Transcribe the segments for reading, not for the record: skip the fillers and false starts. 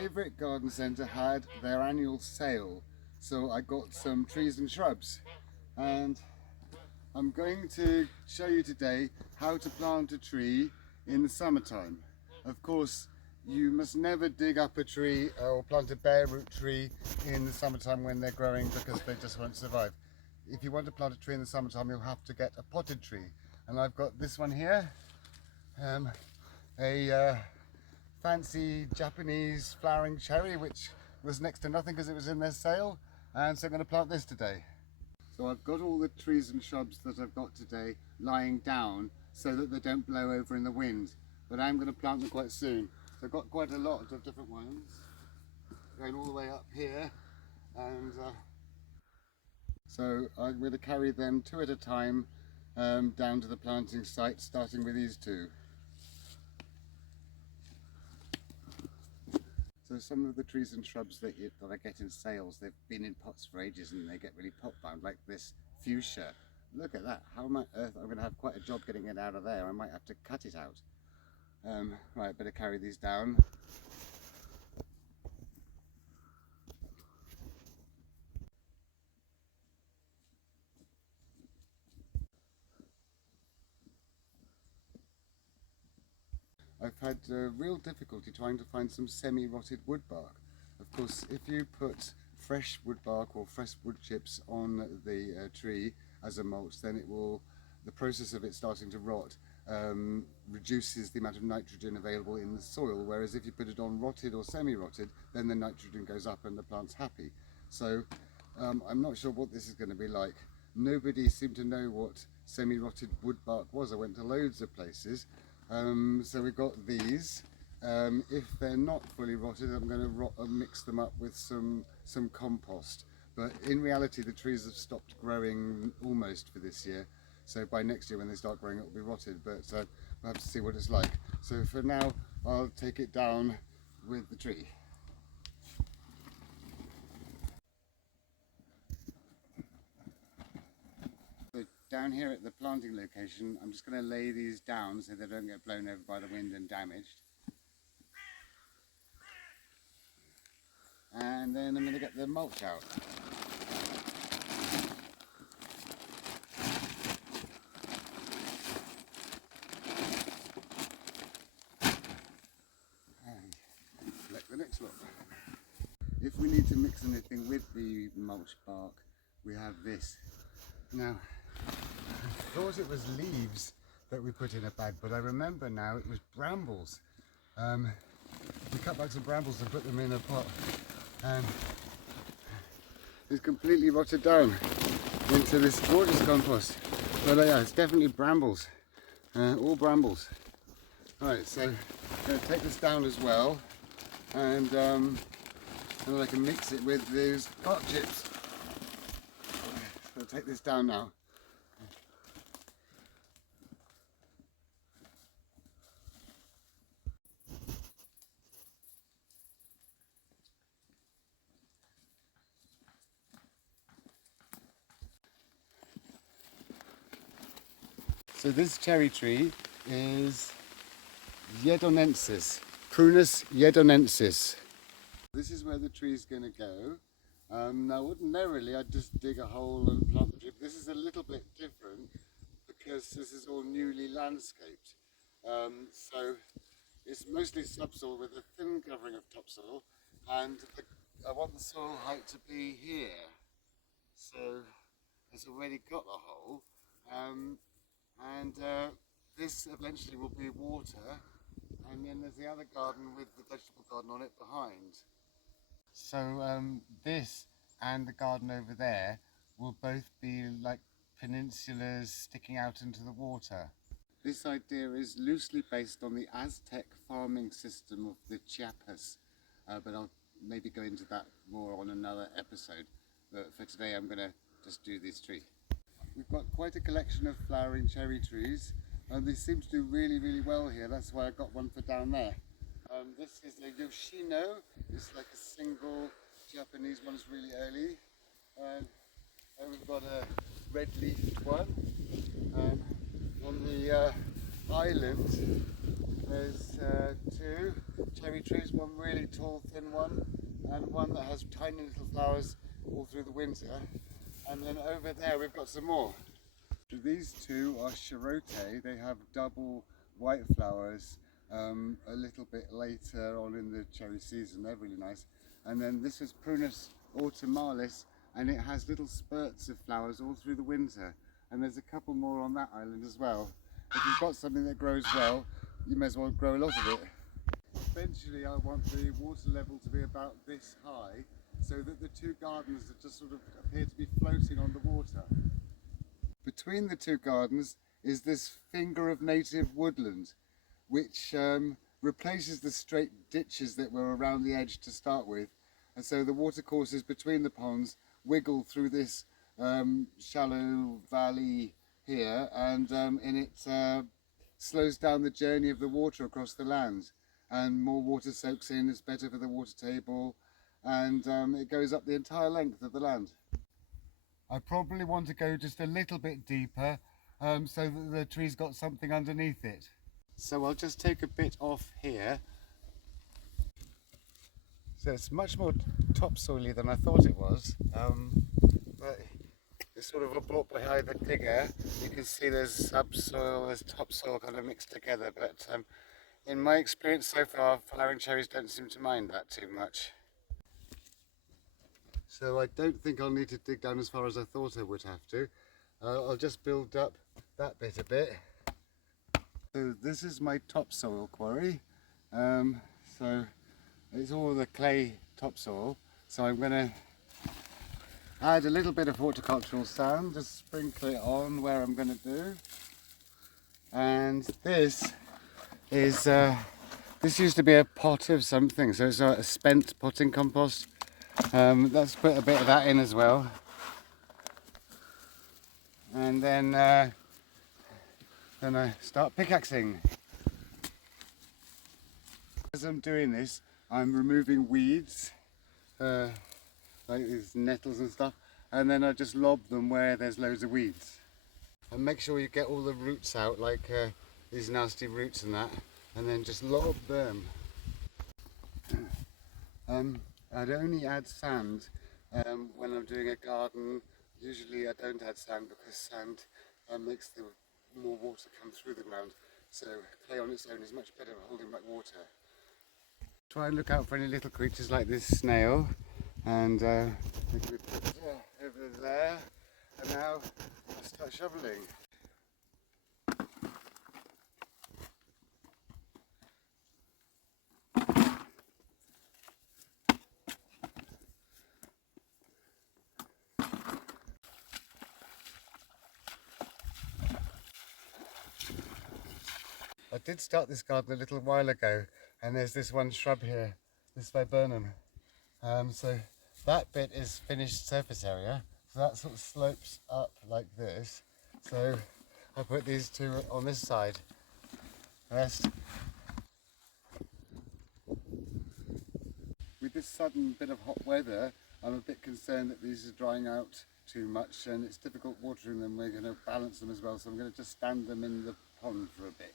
favourite garden centre had their annual sale, so I got some trees and shrubs, and I'm going to show you today how to plant a tree in the summertime. Of course, you must never dig up a tree or plant a bare root tree in the summertime when they're growing, because they just won't survive. If you want to plant a tree in the summertime, you'll have to get a potted tree, and I've got this one here, a fancy Japanese flowering cherry, which was next to nothing because it was in their sale, and so I'm going to plant this today. So I've got all the trees and shrubs that I've got today lying down so that they don't blow over in the wind, but I'm going to plant them quite soon. So I've got quite a lot of different ones going all the way up here, and so I'm going to carry them two at a time down to the planting site, starting with these two. So some of the trees and shrubs that I get in sales, they've been in pots for ages and they get really pot bound, like this fuchsia. Look at that, how on earth I'm going to have quite a job getting it out of there. I might have to cut it out. Right, better carry these down. I've had real difficulty trying to find some semi-rotted wood bark. Of course, if you put fresh wood bark or fresh wood chips on the tree as a mulch, then the process of it starting to rot reduces the amount of nitrogen available in the soil, whereas if you put it on rotted or semi-rotted, then the nitrogen goes up and the plant's happy. So I'm not sure what this is going to be like. Nobody seemed to know what semi-rotted wood bark was. I went to loads of places. So we've got these. If they're not fully rotted, I'm going to mix them up with some compost. But in reality, the trees have stopped growing almost for this year. So by next year, when they start growing, it will be rotted. But we'll have to see what it's like. So for now, I'll take it down with the tree. Down here at the planting location, I'm just going to lay these down so they don't get blown over by the wind and damaged. And then I'm going to get the mulch out. And select the next lot. If we need to mix anything with the mulch bark, we have this. Now, I thought it was leaves that we put in a bag, but I remember now it was brambles. We cut back some brambles and put them in a pot, and it's completely rotted down into this gorgeous compost. But yeah, it's definitely brambles, all brambles. Right, so I'm going to take this down as well, and then I can mix it with these bark chips. So I'll take this down now. So this cherry tree is Yedonensis, Prunus yedonensis. This is where the tree is going to go. Now ordinarily I'd just dig a hole and plant the tree. This is a little bit different because this is all newly landscaped. So it's mostly subsoil with a thin covering of topsoil, and I want the soil height to be here. So it's already got a hole. And this eventually will be water, and then there's the other garden with the vegetable garden on it behind. So this and the garden over there will both be like peninsulas sticking out into the water. This idea is loosely based on the Aztec farming system of the Chiapas, but I'll maybe go into that more on another episode. But for today I'm going to just do this tree. We've got quite a collection of flowering cherry trees, and they seem to do really, really well here. That's why I got one for down there. This is a Yoshino. It's like a single Japanese one. It's really early. And we've got a red-leafed one. On the island, there's two. cherry trees, one really tall thin one and one that has tiny little flowers all through the winter. And then over there we've got some more. These two are chirote. They have double white flowers a little bit later on in the cherry season. They're really nice. And then this is Prunus autumnalis, and it has little spurts of flowers all through the winter. And there's a couple more on that island as well. If you've got something that grows well, you may as well grow a lot of it. Eventually I want the water level to be about this high, so that the two gardens that just sort of appear to be floating on the water. Between the two gardens is this finger of native woodland, which replaces the straight ditches that were around the edge to start with. And so the watercourses between the ponds wiggle through this shallow valley here, and it slows down the journey of the water across the land. And more water soaks in, it's better for the water table, and it goes up the entire length of the land. I probably want to go just a little bit deeper so that the tree's got something underneath it. So I'll just take a bit off here. So it's much more topsoily than I thought it was. But it's sort of a block behind the digger. You can see there's subsoil, there's topsoil kind of mixed together. But in my experience so far, flowering cherries don't seem to mind that too much. So I don't think I'll need to dig down as far as I thought I would have to. I'll just build up that bit a bit. So this is my topsoil quarry. So it's all the clay topsoil. So I'm going to add a little bit of horticultural sand, just sprinkle it on where I'm going to do. And this is, this used to be a pot of something, so it's a spent potting compost. Let's put a bit of that in as well, and then I start pickaxing. As I'm doing this, I'm removing weeds like these nettles and stuff, and then I just lob them where there's loads of weeds. And make sure you get all the roots out, like these nasty roots and that, and then just lob them. I'd only add sand when I'm doing a garden. Usually I don't add sand because sand makes the more water come through the ground. So clay on its own is much better at holding back water. Try and look out for any little creatures like this snail. And we put it over there. And now I'll start shoveling. I did start this garden a little while ago, and there's this one shrub here, this viburnum. So that bit is finished surface area, so that sort of slopes up like this. So I put these two on this side. Rest. With this sudden bit of hot weather, I'm a bit concerned that these are drying out too much, and it's difficult watering them. We're going to balance them as well, so I'm going to just stand them in the pond for a bit.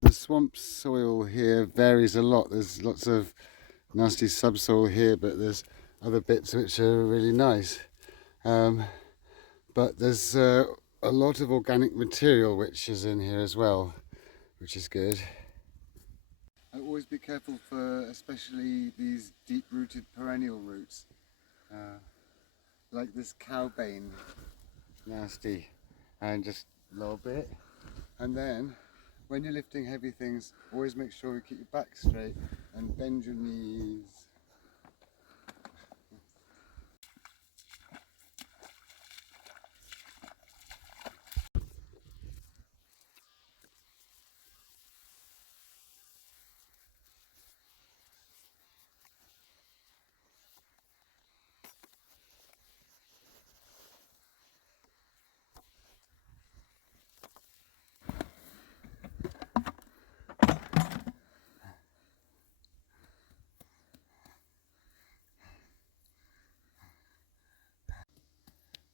The swamp soil here varies a lot. There's lots of nasty subsoil here, but there's other bits which are really nice. But there's a lot of organic material which is in here as well, which is good. I always be careful for especially these deep-rooted perennial roots, like this cowbane, nasty, and just lob it. And then when you're lifting heavy things, always make sure you keep your back straight and bend your knees.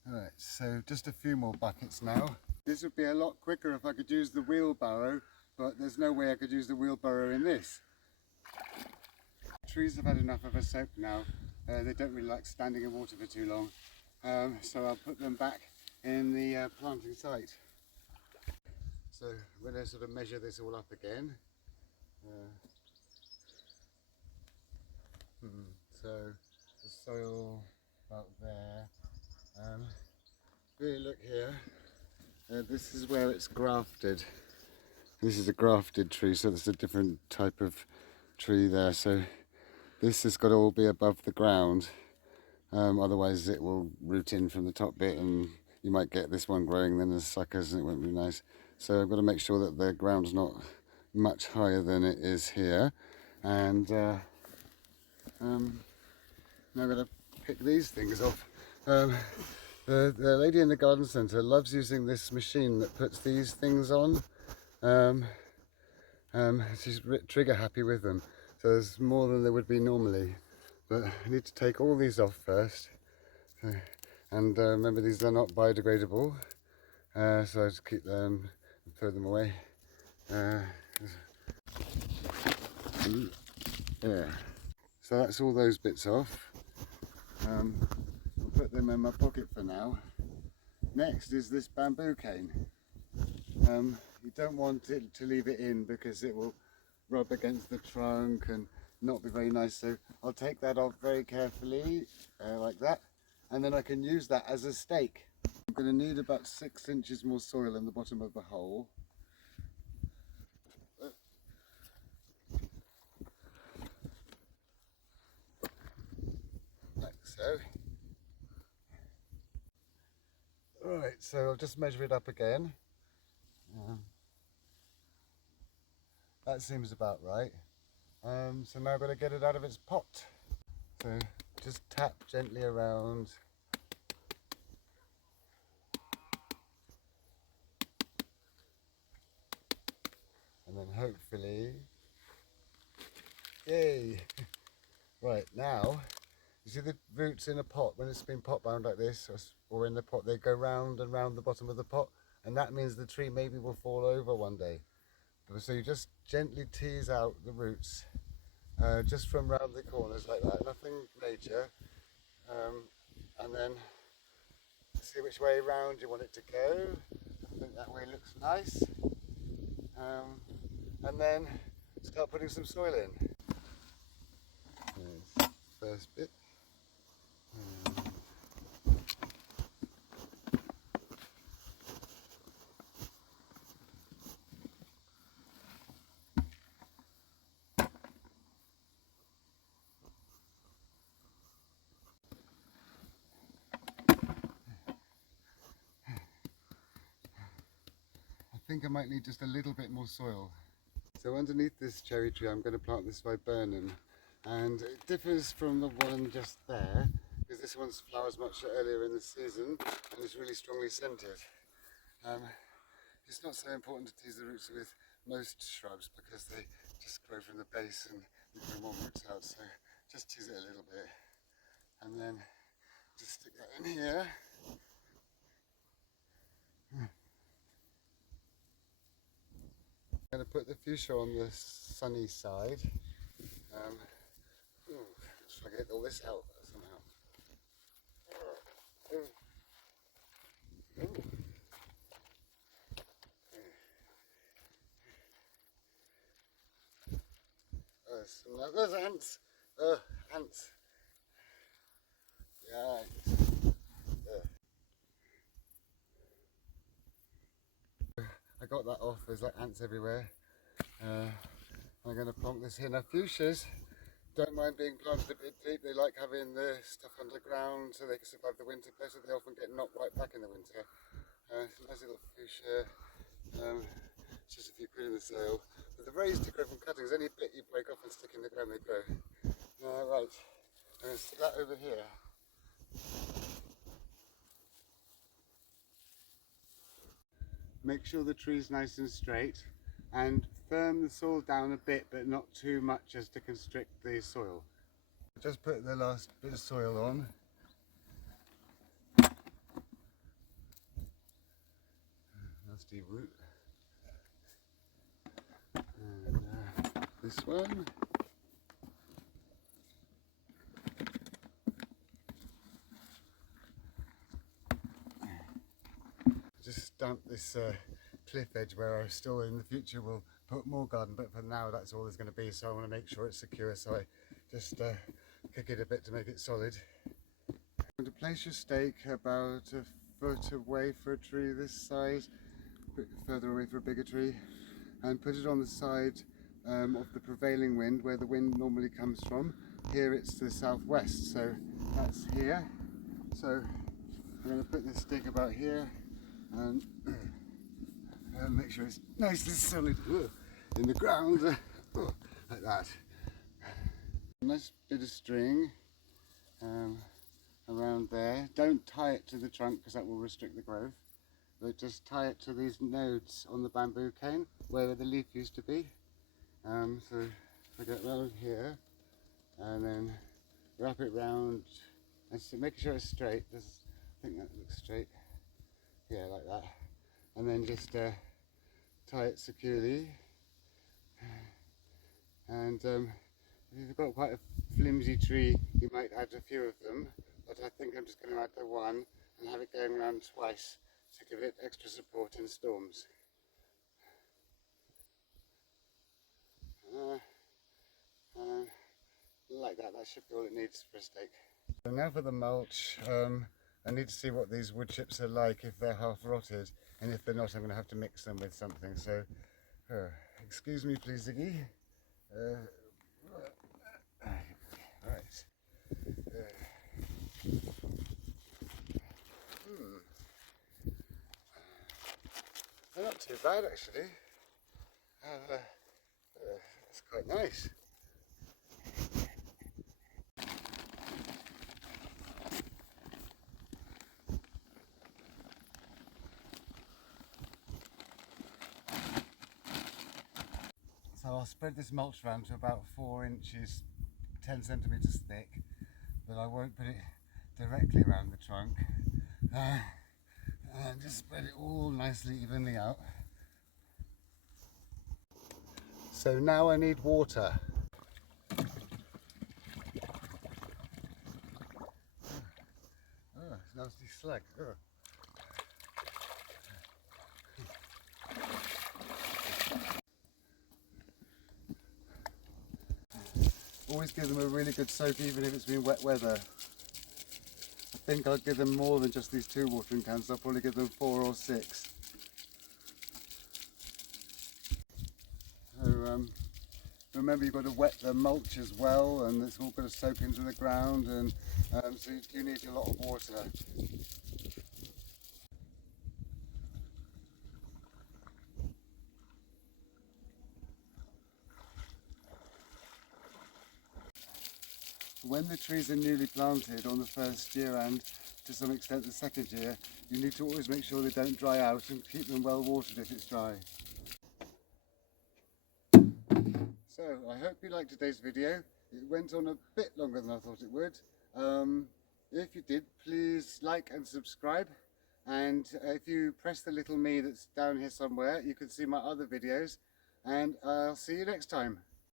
Alright, so just a few more buckets now. This would be a lot quicker if I could use the wheelbarrow, but there's no way I could use the wheelbarrow in this. Trees have had enough of a soak now. They don't really like standing in water for too long. So I'll put them back in the planting site. So I'm going to sort of measure this all up again. So the soil about there. Really look here. This is where it's grafted. This is a grafted tree, so there's a different type of tree there. So this has got to all be above the ground. Otherwise it will root in from the top bit and you might get this one growing then as suckers and it won't be nice. So I've got to make sure that the ground's not much higher than it is here. And now I'm going to pick these things off. The lady in the garden centre loves using this machine that puts these things on. She's trigger happy with them. So there's more than there would be normally. But I need to take all these off first. And remember, these are not biodegradable. So I just keep them and throw them away. Yeah. So that's all those bits off. I'll put them in my pocket for now. Next is this bamboo cane. You don't want it to leave it in because it will rub against the trunk and not be very nice. So I'll take that off very carefully, like that, and then I can use that as a stake. I'm going to need about 6 inches more soil in the bottom of the hole. Like so. Right, so I'll just measure it up again. That seems about right. So now I'm going to get it out of its pot. So just tap gently around. And then hopefully, yay! Right, now, you see the roots in a pot, when it's been pot bound like this, or in the pot, they go round and round the bottom of the pot, and that means the tree maybe will fall over one day. So you just gently tease out the roots, just from round the corners like that, nothing major, and then see which way round you want it to go. I think that way looks nice. And then start putting some soil in. There's the first bit. I think I might need just a little bit more soil. So underneath this cherry tree I'm going to plant this viburnum, and it differs from the one just there because this one flowers much earlier in the season and is really strongly scented. It's not so important to tease the roots with most shrubs because they just grow from the base and you grow more roots out, so just tease it a little bit and then just stick that in here. I'm going to put the fuchsia on the sunny side. Let's try to get all this out somehow. There's ants. Ants. Yeah. I got that off. There's like ants everywhere. I'm going to plonk this here. Now fuchsias don't mind being planted a bit deep. They like having the stuff underground so they can survive the winter. So they often get knocked right back in the winter. It's a nice little fuchsia. It's just a few quid in the sale. But they're very easy to grow from cuttings. Any bit you break off and stick in the ground, they grow. Right, I'm going to stick that over here. Make sure the tree's nice and straight and firm the soil down a bit, but not too much as to constrict the soil. Just put the last bit of soil on. nasty root. And this one. Just stamp this cliff edge where I still in the future will put more garden, but for now that's all there's going to be, so I want to make sure it's secure, so I just kick it a bit to make it solid. I'm going to place your stake about a foot away for a tree this size, a bit further away for a bigger tree, and put it on the side of the prevailing wind, where the wind normally comes from. Here it's the southwest, so that's here. So I'm going to put this stake about here and make sure it's nicely solid in the ground, like that. A nice bit of string around there. Don't tie it to the trunk because that will restrict the growth, but just tie it to these nodes on the bamboo cane where the leaf used to be. So I get round here and then wrap it round and so make sure it's straight. I think that looks straight. Yeah, like that. And then just tie it securely. And if you've got quite a flimsy tree, you might add a few of them, but I think I'm just going to add the one and have it going around twice to give it extra support in storms. Like that, that should be all it needs for a stake. So now for the mulch. I need to see what these wood chips are like, if they're half rotted, and if they're not I'm going to have to mix them with something. So excuse me please, Ziggy. Right. They're not too bad actually. It's quite nice. So I'll spread this mulch around to about 4 inches, 10 centimetres thick, but I won't put it directly around the trunk. And just spread it all nicely evenly out. So now I need water. Oh, it's nasty slag. Oh. Always give them a really good soak even if it's been wet weather. I think I'll give them more than just these 2 watering cans. I'll probably give them 4 or 6. So remember, you've got to wet the mulch as well, and it's all got to soak into the ground, and so you do need a lot of water. When the trees are newly planted on the first year and to some extent the second year, you need to always make sure they don't dry out and keep them well watered if it's dry. So I hope you liked today's video. It went on a bit longer than I thought it would. If you did, please like and subscribe, and if you press the little me that's down here somewhere, you can see my other videos, and I'll see you next time.